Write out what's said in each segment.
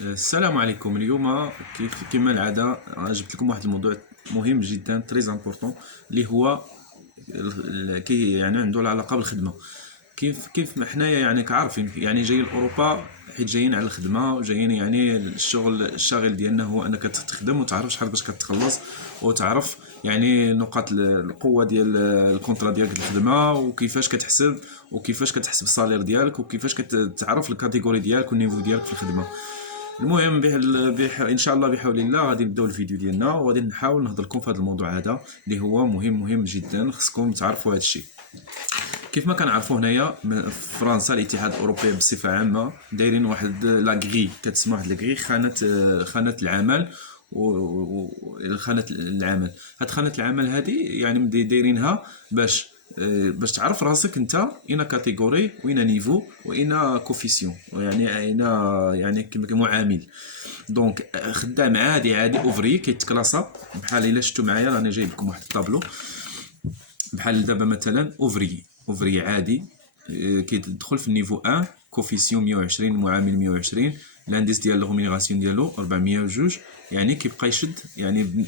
السلام عليكم. اليوم كما العاده جبت لكم واحد الموضوع مهم جدا تري امبورطون اللي هو كي يعني عنده العلاقه بالخدمه. كيف ما حنايا يعني كعارفين يعني جايين لاوروبا، حيت جايين على الخدمه وجايين يعني الشاغل ديالنا هو انك تخدم وتعرف شحال باش كتخلص، وتعرف يعني نقاط القوه ديال الكونترا ديالك الخدمه، وكيفاش كتحسب وكيفاش كتحسب الصالير ديالك وكيفاش كتعرف الكاتيجوري ديالك والنيفو ديالك في الخدمه. المهم ان شاء الله بحول الله غادي نبداو الفيديو ديالنا وغادي نحاول نهضر لكم في هذا الموضوع هذا اللي هو مهم جدا. خصكم تعرفوا هذا الشيء. كيف ما كنعرفوا هنايا في فرنسا الاتحاد الاوروبي بصفه عامه دايرين واحد لاغري، كتسمى واحد لاغري خانه العمل خانه العمل. هاد خانه العمل هذه يعني دايرينها باش تعرف راسك انت اين كاتيجوري واين نيفو واين كوفيسيون، يعني اين يعني كما معامل. دونك خدام عادي اوفري كيتكلاسا بحال الا شفتوا معايا راني جايب لكم واحد الطابلو. بحال دابا مثلا اوفري عادي كيدخل في النيفو 1 كوفيسيون 120 معامل 120 لانديس ديال الرومينيراسيون ديالو 402، يعني كيبقى يشد يعني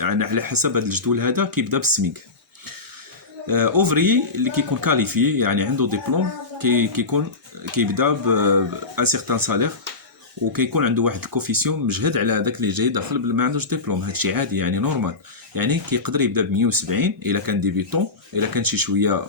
على حسب هذا الجدول هذا كيبدا بالسميك. اوفري اللي كيكون كاليفي يعني عنده ديبلوم كيكون كيبدا بان سيغتان سالير، وكيكون عنده واحد الكوفيسيون مجهد على هذاك اللي جاي داخل بلا ما عندوش ديبلوم. هادشي عادي يعني نورمال، يعني كيقدر يبدا ب 170 الا كان ديبيتون، الا كان شي شويه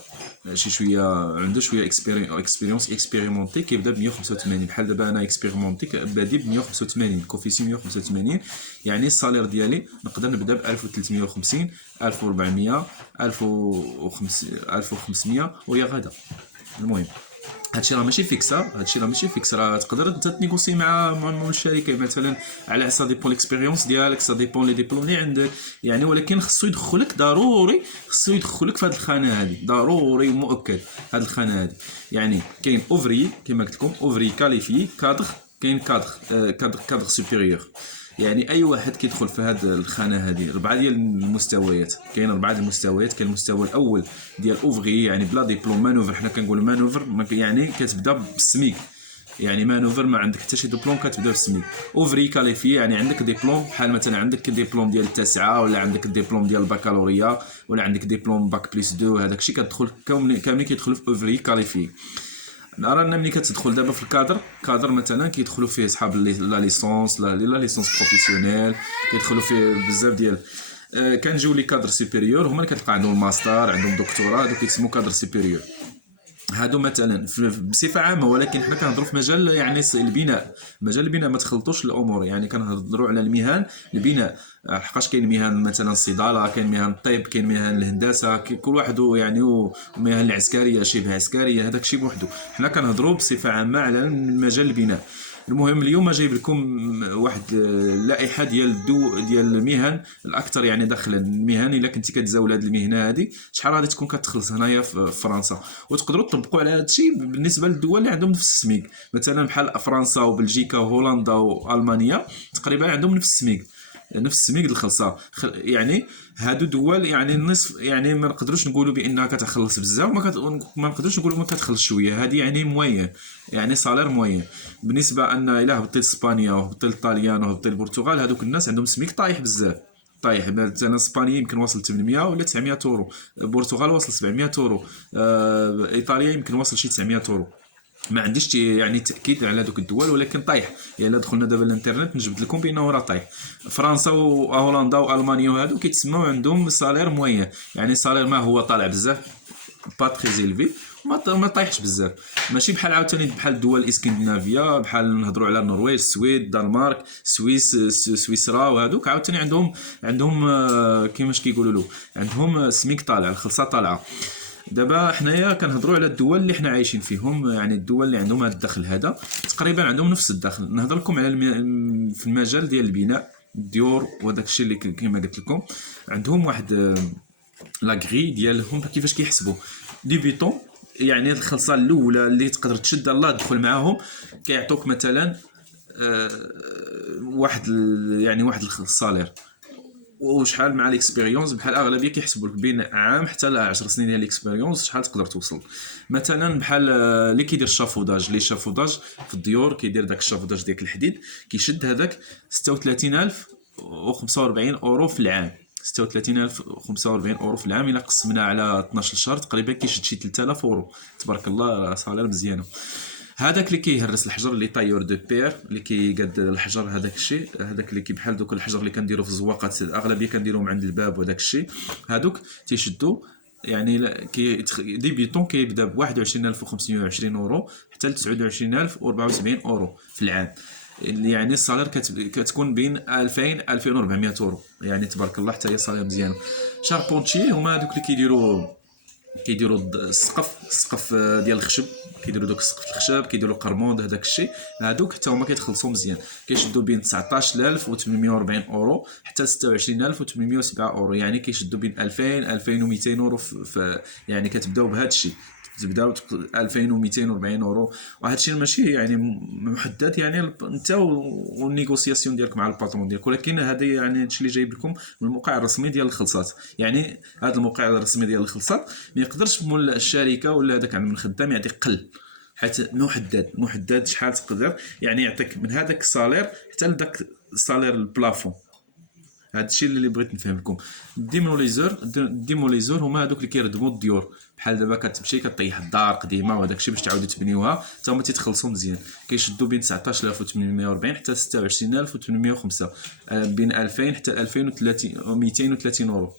عنده شويه اكسبيريونس اكسبيريمونتي كيبدا ب 185. بحال دابا انا اكسبيريمونتي بادي ب 185 كوفيسيون 185، يعني الصالير ديالي نقدر نبدا ب 1350 1400 1500 ويا غدا. المهم هادشي راه ماشي فيكسا، راه تقدر انت تنيغوسي مع الشركه مثلا على سا ديبون ليكسبيريونس ديالك، سا ديبون لي ديبلوم اللي عندك يعني، ولكن خصو يدخلك ضروري، خصو يدخلك في هاد الخانه هادي ضروري مؤكد. هاد الخانه هادي يعني كاين اوفري كما قلت لكم، اوفري كاليفي كادر، كاين كادر سوبيريور. يعني اي واحد كيدخل في هذه الخانه هذه 4 ديال المستويات. كاين 4 المستويات. كاين المستوى الاول ديال اوفغي يعني بلا ديبلوم مانوفر، حنا كنقولوا مانوفر يعني كتبدا بالسميك، يعني مانوفر ما عندك حتى شي ديبلوم كتبدا بالسميك. اوفري كاليفي يعني عندك ديبلوم، بحال مثلا عندك ديبلوم ديال التاسعه ولا عندك الديبلوم ديال البكالوريا ولا عندك ديبلوم باك بلس 2، هذاك الشيء كتدخل كاملين كيدخلوا في اوفري كاليفي. نرى ان ملي كتدخل دابا في الكادر مثلا كيدخلوا فيه صحاب لا ليسونس بروفيسيونيل، كيدخلوا فيه بزاف ديال كنجيو لي كادر سوبيريور هما اللي كتلقى عندهم الماستر عندهم دكتوراه، هادو كيتسموا كادر سوبيريور. هادو مثلا بصفه عامه، ولكن حنا كنهضروا في مجال يعني البناء. مجال البناء ما تخلطوش الامور، يعني كنهضروا على المهن البناء، حقاش كاين مهن مثلا الصيدله، كاين مهن الطب، كاين مهن الهندسه، كل واحد يعني ومهن العسكريه شبه عسكريه، هذاك الشيء بوحدو. حنا كنهضروا بصفه عامه على مجال البناء. المهم اليوم جايب لكم واحد اللائحه ديال المهن الاكثر يعني دخلا. المهن الا كنتي كتزاول هذه المهنه هذه شحال غادي تكون كتخلص هنايا في فرنسا، وتقدروا تطبقوا على هذا الشيء بالنسبه للدول اللي عندهم نفس السميك. مثلا بحال فرنسا وبلجيكا وهولندا والمانيا تقريبا عندهم نفس السميك الخلصه. يعني هادو دول يعني النصف، يعني ما نقدروش نقولوا بانها كتخلص بزاف، ما نقدروش نقولوا ما كتخلص شويه. هذه يعني موين، يعني صالير موين. بالنسبه ان الا هبطتي لاسبانيا وهبطتي للطاليان وهبطتي للبرتغال، هذوك الناس عندهم سميك طايح بزاف. طايح مثلا اسبانيا يمكن وصل 800 ولا 900 اورو، البرتغال وصل 700 اورو، ايطاليا يمكن وصل شي 900 اورو. ما عنديش يعني تاكيد على هذوك الدول، ولكن طايح. يعني دخلنا دابا الانترنت نجبد لكم بانه راه طايح. فرنسا وهولندا والمانيا وهادو كيتسموا عندهم سالير موين، يعني سالير ما هو طالع بزاف با تري زيلفي، ما طايحش بزاف. ماشي بحال عاوتاني بحال الدول الاسكندنافيه، بحال نهضروا على النرويج، السويد، الدنمارك، سويسرا، وهذوك عاوتاني عندهم كيفاش كيقولوا له، عندهم سميك طالع، الخلصه طالعه. دابا حنايا كنهضروا على الدول اللي حنا عايشين فيهم، يعني الدول اللي عندهم هذا الدخل هذا تقريبا عندهم نفس الدخل. نهضر لكم على في المجال ديال البناء الديور وداك الشيء اللي كما قلت لكم عندهم واحد لاغري ديالهم كيفاش كيحسبوا ديبيتون. يعني الخلصه الاولى اللي تقدر تشد الله تدخل معاهم كيعطوك مثلا واحد يعني واحد الصالير، وشحال مع ليكسبيريونس. بحال اغلبيه كيحسبوا لك بين عام حتى ل 10 سنين ديال ليكسبيريونس شحال تقدر توصل. مثلا بحال اللي كيدير الشافوداج، لي شافوداج في الديور كيدير داك الشافوداج ديال الحديد، كيشد هذاك 36045 اورو في العام. 36045 اورو في العام، الا قسمنا على 12 شهر تقريبا كيشد شي 3000 اورو. تبارك الله صالير مزيانه. هذاك اللي كيهرس الحجر، اللي طايور دو بير، اللي كيقاد الحجر، هذاك الشيء، هذاك اللي بحال دوك الحجر اللي كنديروا في الزواقات، اغلبيه كنديروهم عند الباب، وهذاك الشيء هذوك تيشدوا يعني ديبيتون كيبدا ب 21520 اورو حتى ل 29074 اورو في العام. يعني الصالير كتكون بين 2000 2400 اورو، يعني تبارك الله حتى هي صالير مزيانه. شاربونتشي هما دوك اللي كيديروا السقف ديال الخشب، كيديروا دوك السقف الخشب، كيديروا قرموند، هذاك الشيء. هادوك حتى هما كيتخلصوا مزيان، كيشدوا بين 19840 اورو حتى 26807 اورو، يعني كيشدوا بين 2000 2200 اورو يعني كتبداو بهذا الشيء، تبداو 2240 اورو. وهذا الشيء ماشي يعني محدد، يعني انت والنيغوسياسيون ديالك مع الباترون ديالك، ولكن هذا يعني هادشي اللي جايب لكم من الموقع الرسمي ديال الخلصات. يعني هذا الموقع الرسمي ديال الخلصات ما يقدرش مول الشركه ولا هذاك عند الخدام يعطيك قل، حيت محدد شحال تقدر يعني يعطيك من هذاك الصالير حتى لذاك الصالير البلافون. هذا الشيء اللي بغيت نفهم لكم. الديموليزور هما هذوك اللي كيردموا الديور، بحال دابا كتمشي كطيح الدار قديمه وهذاك الشيء باش تعاودوا تبنيوها، حتى هما تيتخلصوا مزيان، كيشدوا بين 19840 حتى 26805، بين 2000 حتى 2230 اورو.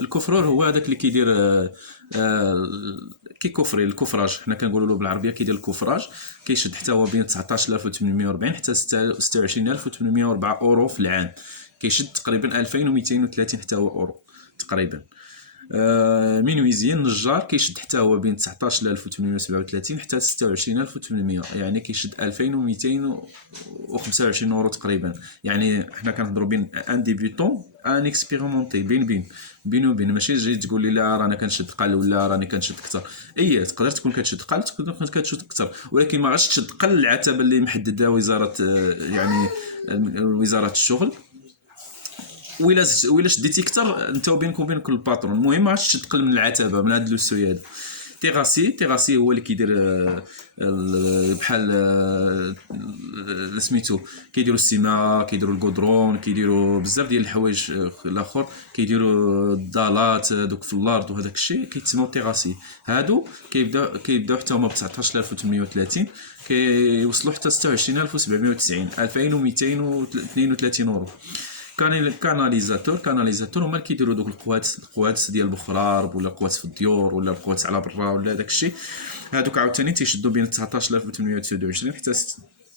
الكفرور هو هذاك اللي كيدير كيكفري الكفراج، حنا كنقولوا له بالعربيه كيدير الكفراج، كيشد حتى هو بين 19840 حتى 26804 اورو في العام، كيشد تقريبا 2230 حتى هو اورو تقريبا. مينويزيين النجار كيشد حتى هو بين 19837 حتى 26800، يعني كيشد 2225 اورو تقريبا. يعني حنا كنهضروا بين ان ديبيوتون ان اكسبيريمونتي، بين وبين، ماشي تجي تقول لي لا رانا كنشد قل ولا راني كنشد اكثر. تقدر تكون كتشد قل، تقدر تكون كتشد اكثر، ولكن ما غاش تشد قل العتبه اللي محددها وزاره يعني وزاره الشغل. وإلا شديتي كثر انت وبينك وبين كل باترون. المهم ما غاش تقل من العتبه من هذا لوسوي هذا. تيغاسي هو اللي كيدير بحال سميتو، كيديروا السيما، كيديروا الغودرون، كيديروا بزاف ديال الحوايج الاخر، كيديروا الضالات دوك في الارض وهذاك الشيء كيتسموا تيغاسي. هادو كيبداو حتى هما ب 19830 كيوصلوا حتى 26790 2232 اورو. كاناليزاتور هما اللي كيديروا دوك القوات ديال البخرار ولا القوات في الديور ولا القوات على برا ولا داك الشيء. هادوك عاوتاني تيشدوا بين 19829 حتى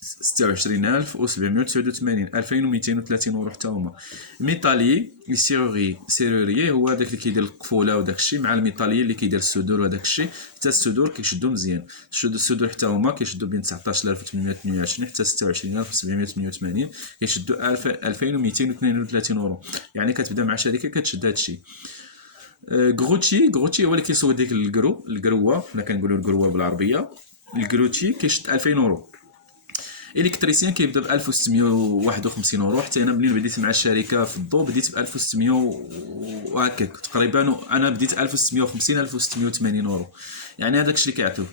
26789 2230 اورو حتى هما. ميطالي سيروري هو داك اللي كيدير القفوله وداك الشيء، مع الميطالي اللي كيدير الصدور وداك الشيء. حتى الصدور كيشدوا مزيان، الصدور حتى هما كيشدوا بين 19822 حتى 26788، كيشدوا 2232 اورو، يعني كتبدا مع شركه كتشد هذا الشيء. غروتشي هو اللي كيصوب ديك القروه، حنا كنقولوا القروه بالعربيه. الغروتشي كيشد 2000 اورو. الكتريسيان كيبدا ب 1651 اورو. حتى انا منين بديت مع الشركه في الضوء بديت ب 1600 وهكاك تقريبا، انا بديت 1650 1680 اورو، يعني هذاك الشيء اللي كيعطيوه.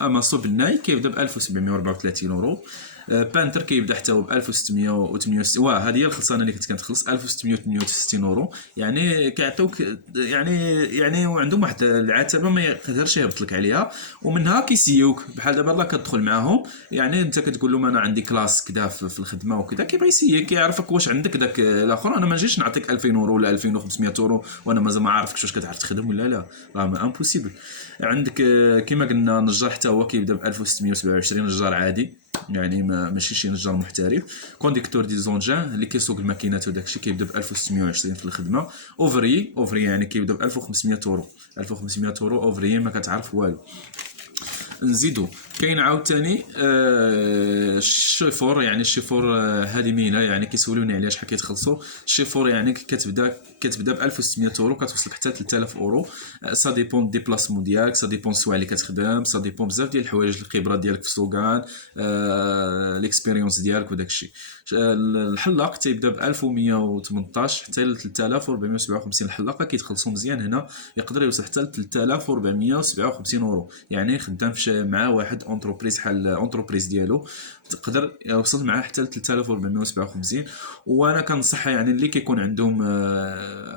اماسو بالناي كيبدا ب 1734 اورو. بانتر كيبدا حتى هو ب 1668، هذه هي الخلصانه اللي كنت كنتخلص 1668 اورو، يعني كيعطيوك يعني وعندهم واحد العتبه ما يقدرش يهبط لك عليها، ومنها كيسيوك. بحال دابا الله كتدخل معاهم، يعني انت كتقول لهم انا عندي كلاس كذا في الخدمه وكذا، كيبغي يسيك كيعرفك واش عندك داك الاخر. انا ما نجيش نعطيك 2000 اورو ولا 2500 اورو وانا مازال ما عارفكش واش كتعرف تخدم ولا لا، راه امبوسيبل. عندك كما قلنا نجار حتى هو كيبدا ب 1627 نجار عادي، يعني ماشي شي نجار محترف. كونديكتور دي زونجان اللي كيسوق الماكينات وداك الشيء كيبدا ب 1620 في الخدمه. اوفري يعني كيبدا ب 1500 اورو. 1500 اورو اوفري ما كتعرف والو. نزيدو كاين عاوتاني الشيفور، يعني الشيفور هذه مينه، يعني كيسولوني عليها شحال كيتخلصوا. الشيفور يعني كتبدا ب 1600 اورو كتوصلك حتى 3000 اورو. سا ديبون ديبلاسمون ديالك، سا ديبون السوايع اللي كتخدم، سا ديبون بزاف ديال الحوايج، الخبره ديالك في السوقان، ليكسبيريونس ديالك وداك الشيء. الحلاق تيبدا ب 1118 حتى ل 3457. الحلاقه كيتخلصوا مزيان هنا، يقدر يوصل حتى ل 3457 اورو. يعني خدام مع واحد اونتربريز بحال اونتربريز ديالو، تقدر يوصل معاه حتى ل 3457. وانا كنصح يعني اللي كيكون عندهم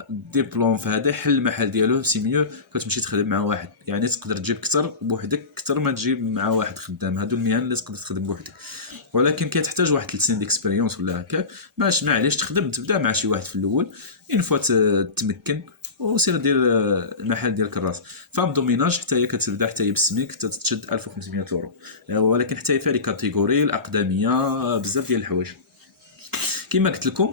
ديبلوم في هذا، حل المحل ديالو سي ميو كتمشي تخدم مع واحد. يعني تقدر تجيب اكثر بوحدك اكثر ما تجيب مع واحد خدام. هادو المهن اللي تقدر تخدم بوحدك، ولكن كتحتاج واحد 3 سنين ديكسبيريونس ولا هكا. معليش تخدم تبدا مع شي واحد في الاول، اون فوا تمكن وسير دير المحل ديالك الراس. فام دوميناج حتى هي كتبدا حتى هي بالسميك تشد 1500 اورو، ولكن حتى هي فيها لي كاتيجوري الاقدميه بزاف ديال الحوايج كما قلت لكم.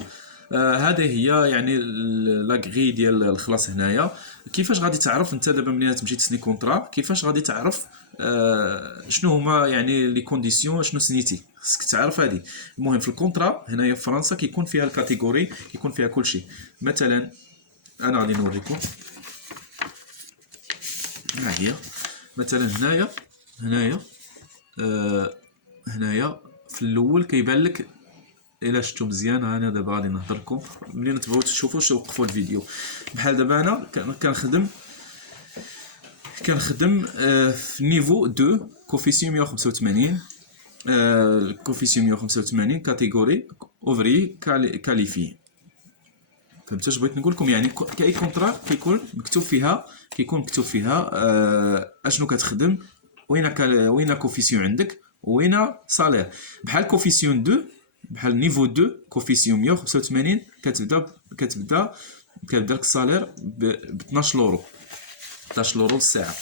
هذه هي يعني لاغري ديال الخلاص هنايا. كيفاش غادي تعرف انت دابا ملي تمشي تسني كونطرا، كيفاش غادي تعرف شنو هما يعني لي كونديسيون، شنو سنيتي، خصك تعرف هذه. المهم في الكونطرا هنايا في فرنسا كيكون فيها الكاتيجوري، كيكون فيها كل شيء. مثلا انا غادي نوريكم، ها هي مثلا هنايا في الاول كيبان لك الا شفتو مزيان. انا دابا غادي نهضر لكم، ملي تبغيو تشوفوا توقفوا الفيديو. بحال دابا انا كنخدم في نيفو 2 كوفيسيون 185. كوفيسيون 185 كاتيجوري اوفري كاليفي. فهمتوا اش بغيت نقول لكم؟ يعني كاي كونطرا كيكون مكتوب فيها اشنو كتخدم، وين كوفيسيون عندك، وين صالير. بحال كوفيسيون 2، بحال نيفو 2 كوفيسيون 185 كتبدا لك الصالير ب 12 اورو 12 اورو الساعه.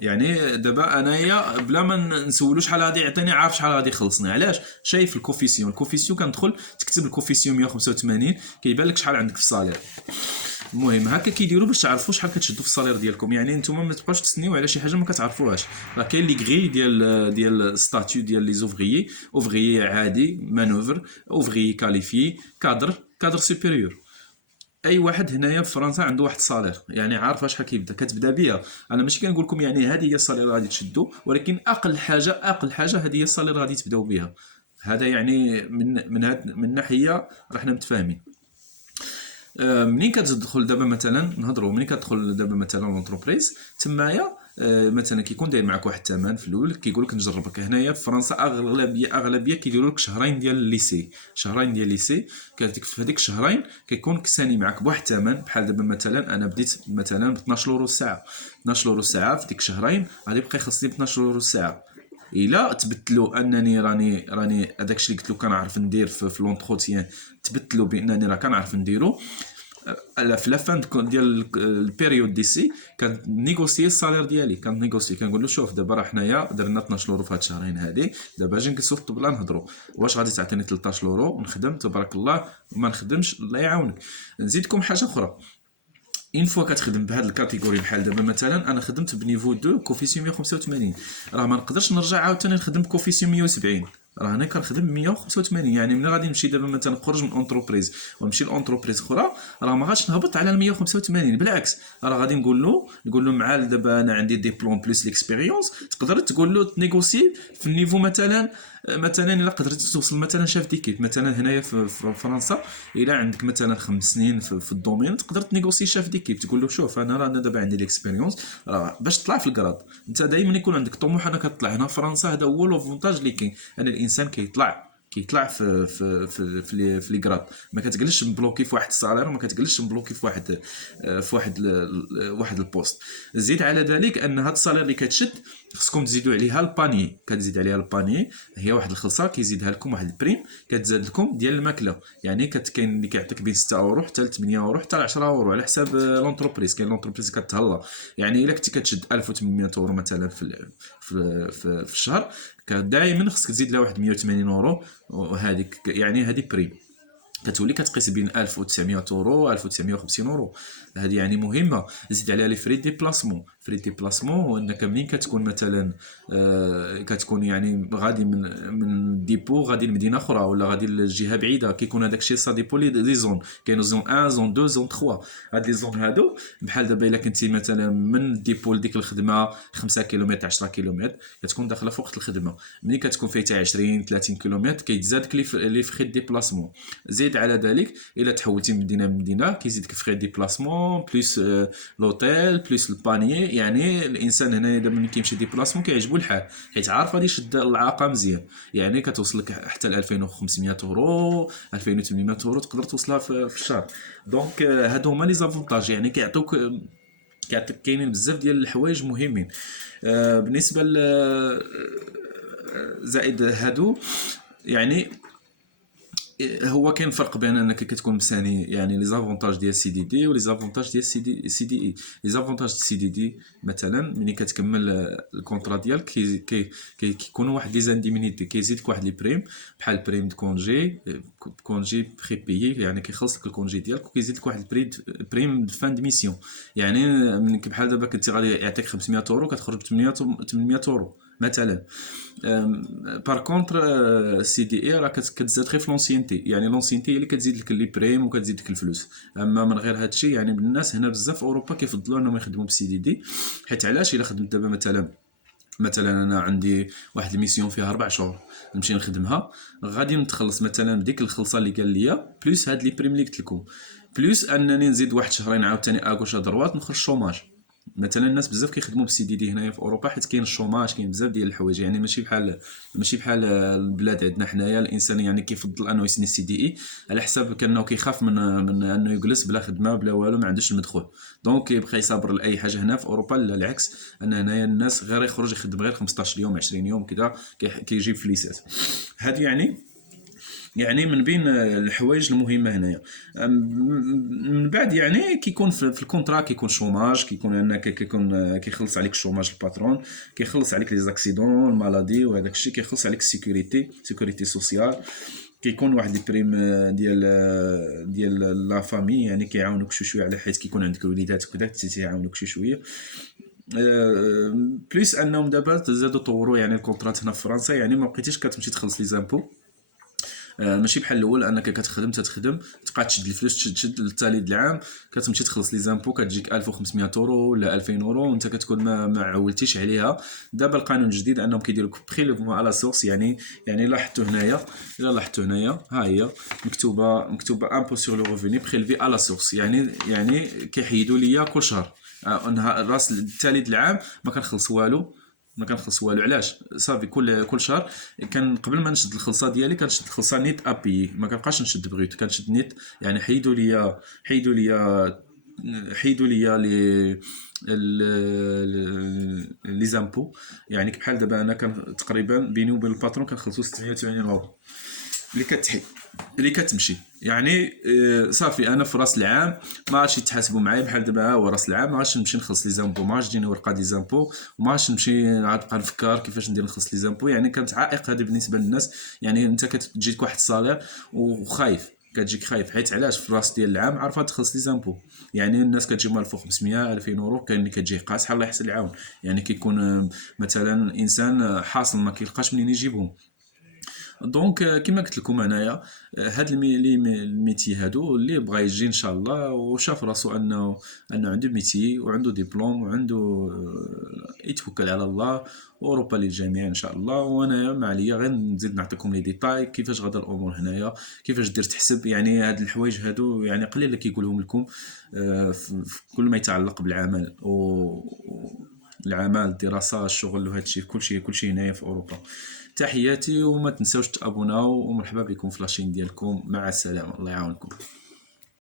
يعني دابا انايا بلا ما نسولو شحال غادي يعطيني، عارف شحال غادي يخلصني. علاش؟ شايف الكوفيسيون كندخل تكتب الكوفيسيون 185 كيبان لك شحال عندك في الصالير. المهم هكا كيديروا باش تعرفوا شحال كتشدوا في الصالير ديالكم. يعني نتوما ما تبقاوش تسنيو على شي حاجه ما كتعرفوهاش. راه كاين لي غري ديال ستاتيو ديال لي اوفريي عادي، مانوفر، اوفريي كاليفي، كادر سوبيريور. اي واحد هنايا في فرنسا عنده واحد الصالير، يعني عارف شحال كتبدا بها. انا ماشي كنقول لكم يعني هذه هي الصالير غادي تشدوا، ولكن اقل حاجه هذه هي الصالير غادي تبداو بها. هذا يعني من ناحيه راه حنا متفاهمين. منين كتدخل دابا مثلا نهضروا، منين كتدخل دابا مثلا لونتربريز تمايا مثلا كيكون داير معك واحد الثمن في الاول، كيقول لك نجربك. هنايا في فرنسا اغلبيه كيديروا لك شهرين ديال الليسي. في هذيك الشهرين كيكون كساني معك بواحد الثمن. بحال دابا مثلا انا بديت مثلا ب 12 اورو الساعه. 12 اورو الساعه في ديك الشهرين غادي يبقى يخلصني ب 12 اورو الساعه. الا تبدلوا انني راني هذاك الشيء اللي قلت له كنعرف ندير في لونتروتيان، تبدلوا بانني راه كنعرف نديرو. في لافان ديال البيريود ديسي كنيغوسيي الصالير ديالي، كنقول له شوف دابا راه حنايا درنا 12 اورو في هاد الشهرين هادي، دابا اجي نجلسوا في الطبله نهضروا واش غادي تعطيني 13 اورو نخدم تبارك الله، وما نخدمش الله يعاونك. نزيدكم حاجه اخرى، اون فوا كتخدم بهاد الكاتيجوري بحال دابا مثلا انا خدمت بنيفو 2 كوفيسيون 185، راه ما نقدرش نرجع عاوتاني نخدم بكوفيسيون 170. راه انا كنخدم 185. يعني ملي غادي نمشي دابا مثلا نخرج من اونتربريز ونمشي لونتربريز اخرى، راه ما غاديش نهبط على 185. بالعكس راه غادي نقول له مع دابا انا عندي ديبلوم بلس ليكسبيريونس. تقدر تقول له تنيغوسي في النيفو مثلا الا قدرتي توصل مثلا شاف ديكيب. مثلا هنايا في فرنسا الا عندك مثلا 5 سنين في الدومين تقدر تنيغوسي شاف ديكيب، تقول له شوف انا دابا عندي ليكسبيريونس راه باش تطلع في الكراد. انت دائما يكون عندك طموح انك تطلع. هنا في فرنسا هذا هو لافونتاج اللي كاين، ان الانسان كيطلع في لي غراد. ما كتجلسش مبلوكي في واحد الصالير، وما كتجلسش مبلوكي في واحد البوست. زيد على ذلك ان هاد الصالير اللي كتشد خصكم تزيدوا عليها الباني. كتزيد عليها الباني، هي واحد الخلصه كيزيدها لكم واحد البريم كتزاد لكم ديال الماكله. يعني كاين اللي كيعطيك بين 6 اورو حتى ل 8 اورو حتى ل 10 اورو على حساب لونتربريز. كاين لونتربريز كتهلا، يعني الا كنتي كتشد 1800 اورو مثلا في الشهر، دائما خصك تزيد لها واحد 180 اورو. وهذيك يعني هذه بريم كتولي كتقيس بين 1900 اورو 1950 اورو. هذه يعني مهمه. زيد عليها لي فري ديبلاسمون. فري ديبلاسمون هو انك منين كتكون مثلا كتكون يعني غادي من ديبو غادي لمدينه اخرى ولا غادي لجهه بعيده، كيكون هذاك الشيء سا ديبو لي زون، كاين زون 1 زون 2 زون 3. هاد لي زون هادو بحال دابا الا كنتي مثلا من ديبو لديك الخدمه 5 كيلومتر 10 كيلومتر كتكون داخله في وقت الخدمه. ملي كتكون فيه حتى 20 30 كيلومتر كيتزادك لي فخي ديبلاسمون. زيد على ذلك الا تحولتي من مدينه لمدينه كيزيدك فخي ديبلاسمون بليس لوتيل بليس البانيي. يعني الانسان هنا دابا ملي كيمشي ديبلاسمون كيعجبو الحال حيت عارف غادي يشد العاقه مزيان، يعني كتوصل لك حتى ل 2500 اورو 2800 اورو تقدر توصلها في الشهر. دونك هادو هما لي زافونتاج، يعني كيعطوك كاينين بزاف ديال الحوايج مهمين. بالنسبه زائد هادو يعني هو كاين فرق بين انك كتكون مساني يعني لي زافونتاج ديال سي دي دي ولي زافونتاج ديال سي دي اي. لي زافونتاج ديال سي دي دي مثلا ملي كتكمل الكونطرا ديالك كيكونوا واحد لي زانديمينيتي، كيزيدك واحد لي بريم بحال بريم دو كونجي بري بيي، يعني كيخلص لك الكونجي ديالك وكيزيدك واحد بريم دو فان دو ميسيون. يعني من بحال دابا كنتي غادي يعطيك 500 اورو كتخرج ب 800 اورو مثلا. بار كونتر سي دي اي راه كتزاد غير في لونسينتي، يعني لونسينتي هي اللي كتزيد لك لي بريم وكتزيد لك الفلوس. اما من غير هادشي يعني الناس هنا بزاف في اوروبا كيفضلوا انهم يخدموا بسي دي دي. حيت علاش؟ الا خدمت دابا مثلا انا عندي واحد الميسيون فيها 4 شهور نمشي نخدمها، غادي نتخلص مثلا بديك الخلصه اللي قال ليا بلس هاد لي بريم اللي قلت لكم، بلس انني نزيد واحد شهرين عاوتاني اكوش دروات نخرج شوماج. مثلا الناس بزاف كيخدموا بالسي دي دي هنايا في اوروبا حيت كاين الشوماج، كاين بزاف ديال الحوايج. يعني ماشي بحال البلاد عندنا حنايا الانسان يعني كيفضل انه يسني السي دي اي على حساب كانه كيخاف من انه يجلس بلا خدمه بلا والو، ما عندوش المدخول، دونك كيبقى يصابر لاي حاجه. هنا في اوروبا لا العكس، ان هنايا الناس غير يخرج يخدم غير 15 يوم 20 يوم كذا كيجيب فليسات. هذا يعني من بين الحوايج المهمه هنايا. من بعد يعني كيكون في الكونترا كيكون شوماج، كيكون انك كيخلص عليك الشوماج الباترون، كيخلص عليك لي زاكسيدون المالادي وهذاك الشيء، كيخلص عليك سيكوريتي سوسيال، كيكون واحد لي بريم ديال لا فامي، يعني كيعاونوك شويه على حيت كيكون عندك وليدات وكذا تيعاونوك شويه. بليس انهم دابا زادوا طوروا يعني الكونترات هنا في فرنسا، يعني ما بقيتيش كتمشي تخلص لي زامبو. ماشي بحال الاول انك تخدم تبقى تشد الفلوس تشد التالي العام كتمشي تخلص لي زامبو كتجيك 1500 اورو ولا 2000 اورو وانت كتكون ما عولتيش عليها. دابا القانون الجديد انهم كيديروا لك بريليفمون على سورس، يعني لاحظتوا هنايا ها هي مكتوبه امبو سور لو ريفوني بريلفي على سورس، يعني كيحيدوا ليا كل شهر راس التالي العام ما كنخلص والو. علاش؟ صافي كل شهر كان قبل ما نشد الخلصه ديالي كنشد الخلصه نيت ابي، ما كنبقاش نشد بغيت، كنشد نيت. يعني حيدوا لي لي زامبو. يعني بحال دابا انا كان تقريبا بيني وبين الباترون كنخلصوا 680 اورو اللي كتمشي. يعني صافي انا في راس العام ما عادش يتحاسبوا معايا بحال دابا هو راس العام، ما عادش نمشي نخلص لي زامبو، ما عادش تجيني ورقه دي زامبو، وما عادش نمشي عاد نبقى نفكر كيفاش ندير نخلص لي زامبو. يعني كانت عائق هذه بالنسبه للناس. يعني انت كتجيك واحد الصالير وخايف، كتجيك خايف حيت علاش في راس ديال العام عارفه تخلص لي زامبو. يعني الناس كتجي 1500 2000 اورو، كاين اللي كتجي قاصحه الله يحسن العون. يعني كيكون مثلا انسان حاصل ما كيلقاش منين يجيبهم. دونك كما قلت لكم انايا هاد الميتي هادو اللي بغى يجي ان شاء الله وشاف راسو انه عنده ميتي وعنده دبلوم وعنده يتوكل على الله، اوروبا للجميع ان شاء الله. وانا ما عليا غير نزيد نعطيكم لي ديتاي كيفاش غادا الامور هنايا، كيفاش دير تحسب. يعني هاد الحوايج هادو يعني قليل اللي كيقولهم لكم في كل ما يتعلق بالعمل العمل الدراسه الشغل وهادشي كلشي هنايا في اوروبا. تحياتي وما تنساوش تابوناو ومرحبا بكم في لاشين ديالكم. مع السلامه، الله يعاونكم.